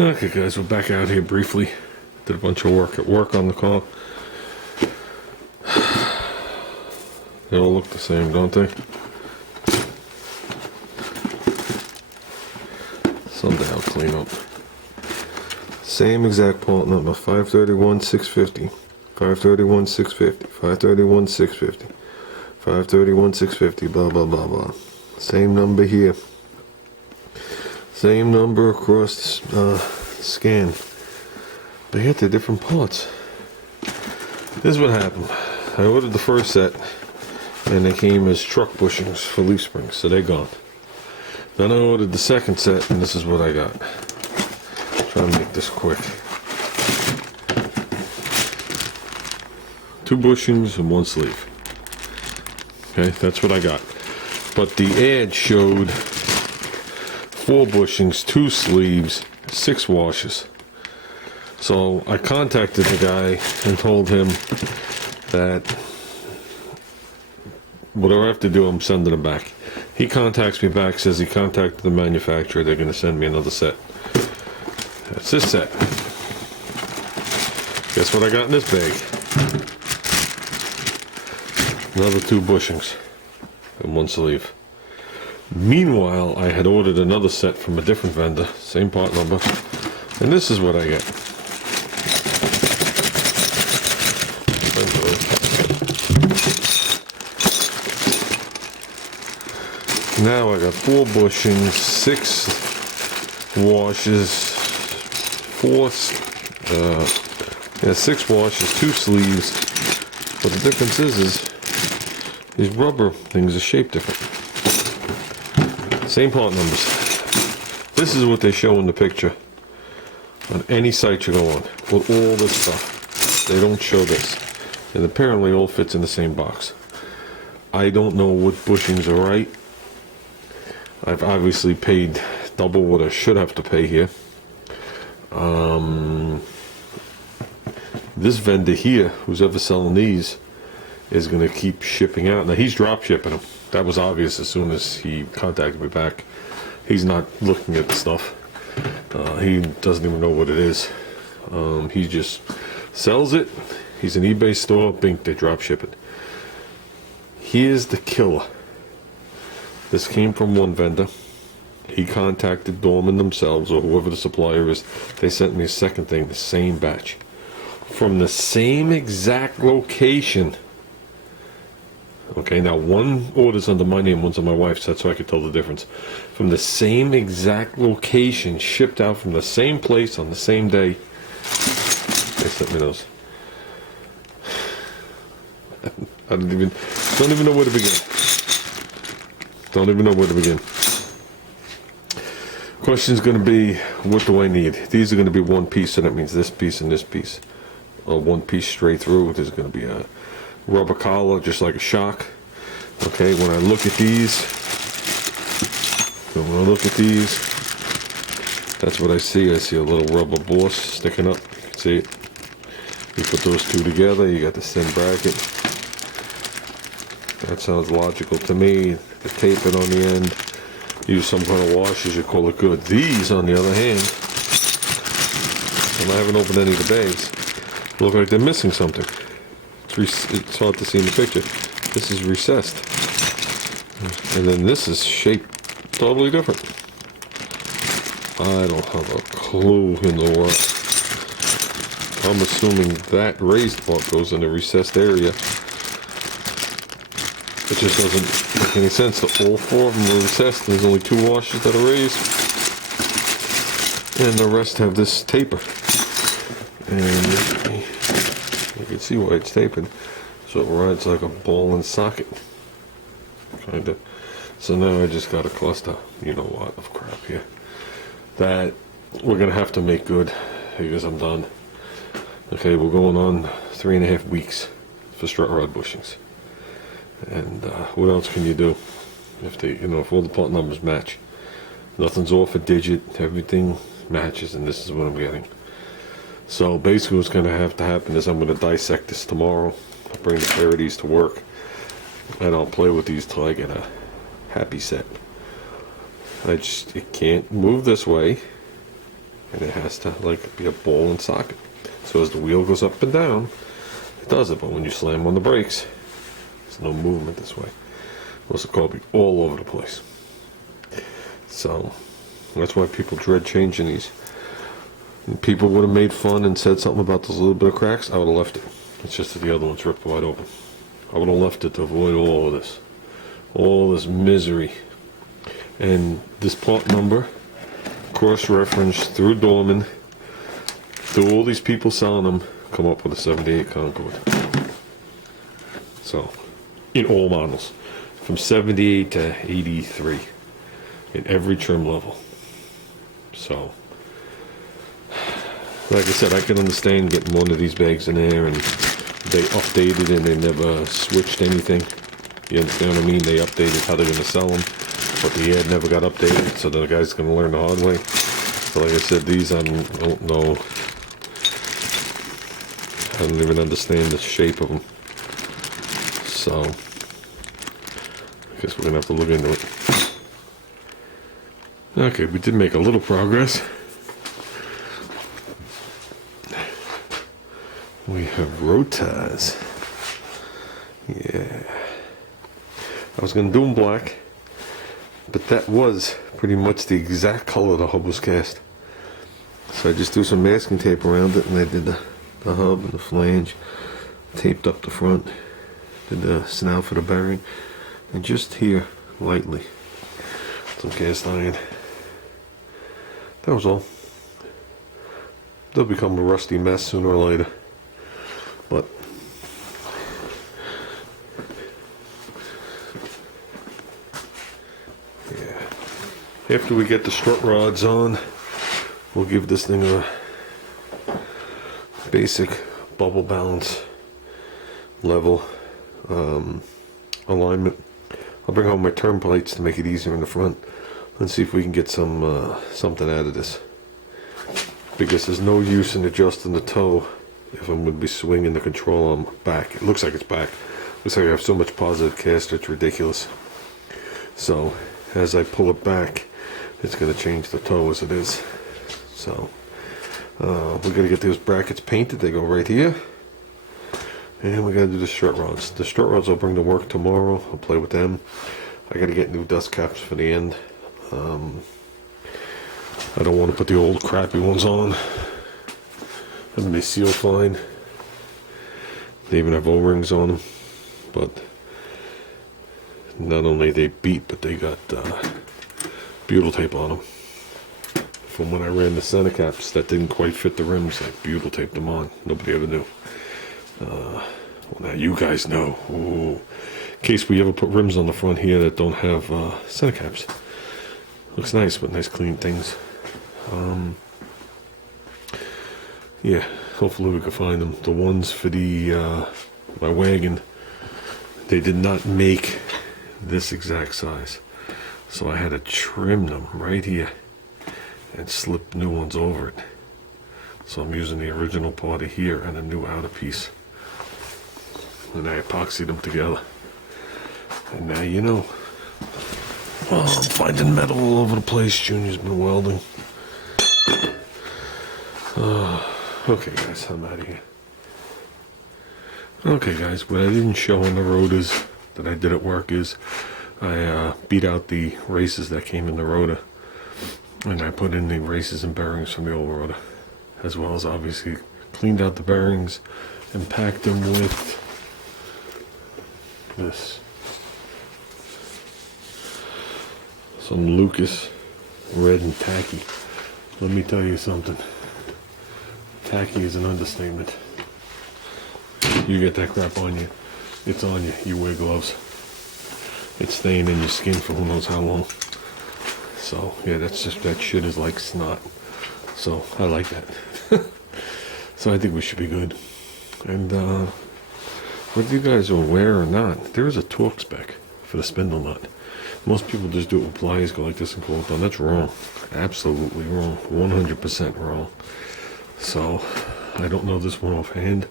Okay guys, we're back out here briefly. Did a bunch of work at work on the car. They all look the same, don't they? Someday I'll clean up. Same exact part number, 531 650, 531 650, 531 650, 531 650, blah blah blah blah. Same number here. Same number across the scan. But yet they're different parts. This is what happened. I ordered the first set and they came as truck bushings for leaf springs, so they're gone. Then I ordered the second set and this is what I got. Try to make this quick. 2 bushings and 1 sleeve. Okay, that's what I got. But the ad showed 4 bushings, 2 sleeves, 6 washes. So I contacted the guy and told him that whatever I have to do, I'm sending it back. He contacts me back, says he contacted the manufacturer, they're going to send me another set. That's this set. Guess what I got in this bag? Another 2 bushings and 1 sleeve. Meanwhile, I had ordered another set from a different vendor, same part number, and this is what I get. Now I got 4 bushings, 6 washes, 6 washes, 2 sleeves. But the difference is these rubber things are shaped different. Same part numbers. This is what they show in the picture on any site you go on with all this stuff. They don't show this. And apparently all fits in the same box. I don't know what bushings are right. I've obviously paid double what I should have to pay here. This vendor here, who's ever selling these, is going to keep shipping out. Now he's drop shipping them. That was obvious as soon as he contacted me back. He's not looking at the stuff. He doesn't even know what it is. He just sells it. He's an eBay store. Bink, they drop ship it. Here's the killer. This came from one vendor. He contacted Dorman themselves or whoever the supplier is. They sent me a second thing, the same batch. From the same exact location. Okay, now one order's under my name, one's on my wife's, that's so I could tell the difference. From the same exact location, shipped out from the same place on the same day. They sent me those. I don't even know where to begin. Don't even know where to begin. Question's going to be, what do I need? These are going to be one piece, so that means this piece and this piece. One piece straight through. There's going to be a rubber collar, just like a shock. Okay, when I look at these, that's what I see. I see a little rubber boss sticking up. You can see it. You put those 2 together, you got the thin bracket. That sounds logical to me. The tape it on the end. Use some kind of washes, you call it good. These, on the other hand, and I haven't opened any of the bags, look like they're missing something. It's hard to see in the picture. This is recessed. And then this is shaped totally different. I don't have a clue in the world. I'm assuming that raised part goes in the recessed area. It just doesn't make any sense that all 4 of them are recessed and there's only 2 washes that are raised. And the rest have this taper. And you can see why it's tapered. So it rides like a ball and socket. Kinda. So now I just got a cluster, you know what, of crap here. That we're gonna have to make good because I'm done. Okay, we're going on 3.5 weeks for strut rod bushings. And what else can you do if all the part numbers match? Nothing's off a digit, everything matches, and this is what I'm getting. So basically what's going to have to happen is I'm going to dissect this tomorrow. I'll bring the pair of these to work, and I'll play with these till I get a happy set. It can't move this way. and it has to like be a ball and socket. So as the wheel goes up and down, it does it. But when you slam on the brakes, there's no movement this way. Most of the car will be all over the place. So that's why people dread changing these. And people would have made fun and said something about those little bit of cracks. I would have left it. It's just that the other one's ripped wide open. I would have left it to avoid all this misery. And this part number, cross-referenced through Dorman, through all these people selling them, come up with a 78 Concorde. So, in all models, from 78 to 83, in every trim level. So, like I said, I can understand getting one of these bags in there and they updated and they never switched anything. You understand what I mean? They updated how they're going to sell them, but the ad never got updated, so the guy's going to learn the hard way. So like I said, these I don't know. I don't even understand the shape of them. So I guess we're going to have to look into it. Okay, we did make a little progress. We have Rotors. Yeah. I was going to do them black, but that was pretty much the exact color the hub was cast. So I just threw some masking tape around it, and I did the hub and the flange, taped up the front, did the snout for the bearing, and just here, lightly, some cast iron. That was all. They'll become a rusty mess sooner or later. But yeah, after we get the strut rods on, we'll give this thing a basic bubble balance level alignment. I'll bring home my turn plates to make it easier in the front. Let's see if we can get some something out of this, because there's no use in adjusting the toe if I'm going to be swinging the control arm back. It looks like it's back. Looks like I have so much positive caster, it's ridiculous. So as I pull it back, it's going to change the toe as it is. So we're going to get those brackets painted. They go right here. And we got to do the strut rods. The strut rods I'll bring to work tomorrow. I'll play with them. I got to get new dust caps for the end. I don't want to put the old crappy ones on. I mean, they seal fine. They even have O-rings on them, but not only they beat, but they got butyl tape on them. From when I ran the center caps that didn't quite fit the rims, I butyl taped them on. Nobody ever knew. Well, now you guys know. Ooh. In case we ever put rims on the front here that don't have center caps. Looks nice with nice clean things. Yeah, hopefully we can find them. The ones for the my wagon, they did not make this exact size, so I had to trim them right here and slip new ones over it. So I'm using the original part of here and a new outer piece, and I epoxied them together. And now you know. Well, I'm finding metal all over the place. Junior's been welding. Okay guys, I'm out of here. Okay guys, what I didn't show on the rotors that I did at work is I beat out the races that came in the rotor, and I put in the races and bearings from the old rotor, as well as obviously cleaned out the bearings and packed them with this, some Lucas red and tacky. Let me tell you something. Tacky is an understatement. You get that crap on you, it's on you. You wear gloves. It's staying in your skin for who knows how long. So yeah, that's just, that shit is like snot. So I like that. So I think we should be good. And whether you guys are aware or not, there is a torque spec for the spindle nut. Most people just do it with pliers, go like this and pull it down. That's wrong. Absolutely wrong. 100% wrong. So I don't know this one offhand.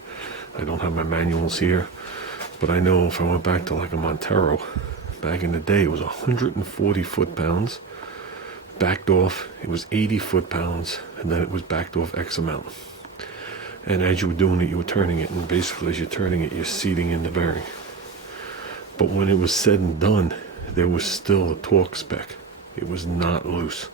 I don't have my manuals here, but I know if I went back to like a Montero back in the day, it was 140 foot-pounds backed off. It was 80 foot-pounds, and then it was backed off X amount. And as you were doing it, you were turning it, and basically as you're turning it, you're seating in the bearing. But when it was said and done, there was still a torque spec. It was not loose.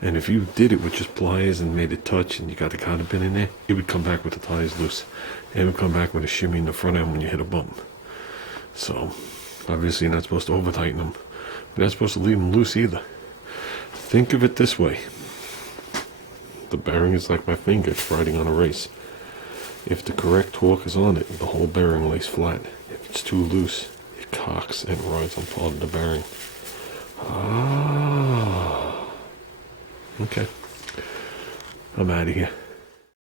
And if you did it with just pliers and made it touch and you got the cotter pin in there, it would come back with the tires loose. And it would come back with a shimmy in the front end when you hit a bump. So, obviously you're not supposed to over tighten them. You're not supposed to leave them loose either. Think of it this way. The bearing is like my finger riding on a race. If the correct torque is on it, the whole bearing lays flat. If it's too loose, it cocks and rides on part of the bearing. Ah. Okay. I'm out of here.